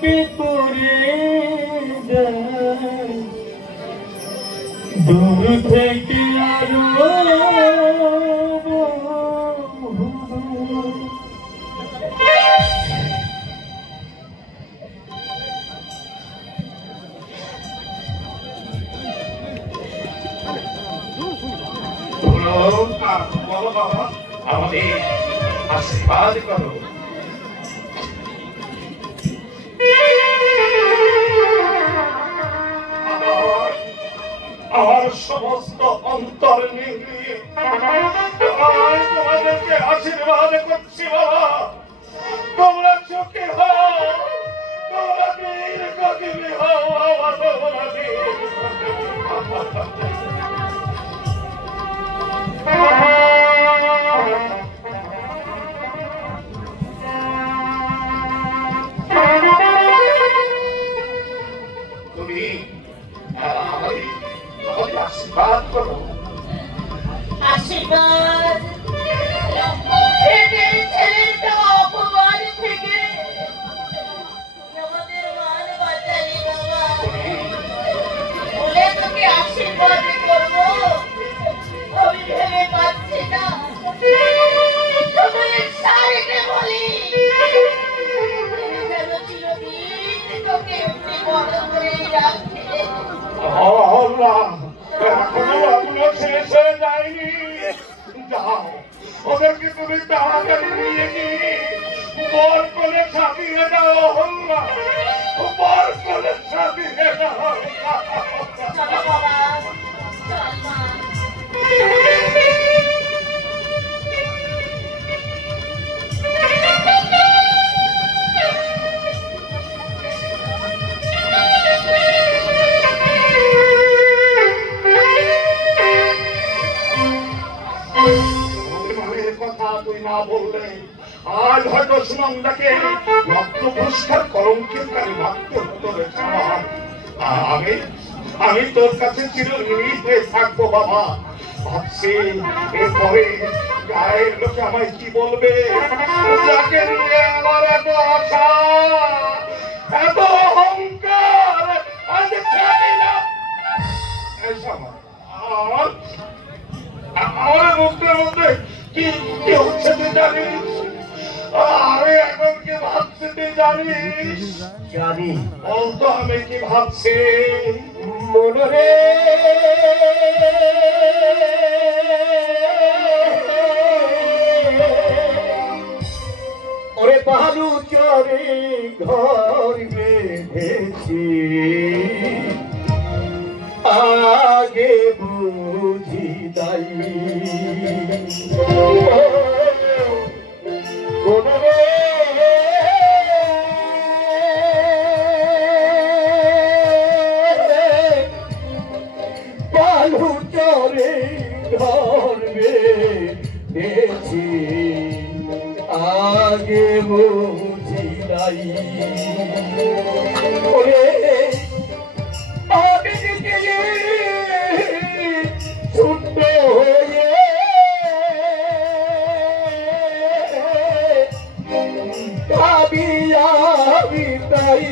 বিপুরে যায় দূর থেকে আরো আমাদের আশীর্বাদ করো। আমার সমস্ত অন্তর নিয়ে তোমাদেরকে আশীর্বাদ করছি বাবা। তোমরা সুখী হও, তোমরা দীর্ঘজীবী হও বাবা, তোমরা তুমি আমাদের আশীর্বাদ করো। আশীর্বাদ অপমান থেকে আমাদের মান বাঁচালি বাবা, বলে তোকে আশীর্বাদ করবো আমি ভেবে পাচ্ছি না। সারিকে বলি যেন চিরদিন তোকে এমনি বড় করে রাখে। এখনো এগুলো শেষ হয়ে যায়নি। যাও, ওদেরকে তুমি তাড়াতাড়ি নিয়ে গিয়ে বর করে সাজিয়ে দাও। হল্লা বর করে সাজিয়ে দাও। চলো বাবা, চল মা। তুই না বললে আজ হয়তো সুনন্দাকে রক্ত পুরস্কার কলঙ্কের কারী ভাবতে হতো রে। আমি তোর কাছে চিরঋণী হয়ে থাকবো বাবা। ভাবছি এরপরে গায়ের লোকে আমায় কি বলবে, যাকে নিয়ে আমার এত আশা এত অহংকার আজ থাকি না। আমার মধ্যে মধ্যে কি হচ্ছে তুই জানিস? আরে এখন কি ভাবছি তুই জানিস? জানি। বলতো আমি কি ভাবছি? মনরে ওরে বালু চরে ঘর বেঁধেছি আগে বুঝি দাই মনরে বালু চরে ঘর বেঁধেছি আগে বুঝি নাই ওরে আমি ছোট্ট হয়ে ভাবি আমি তাই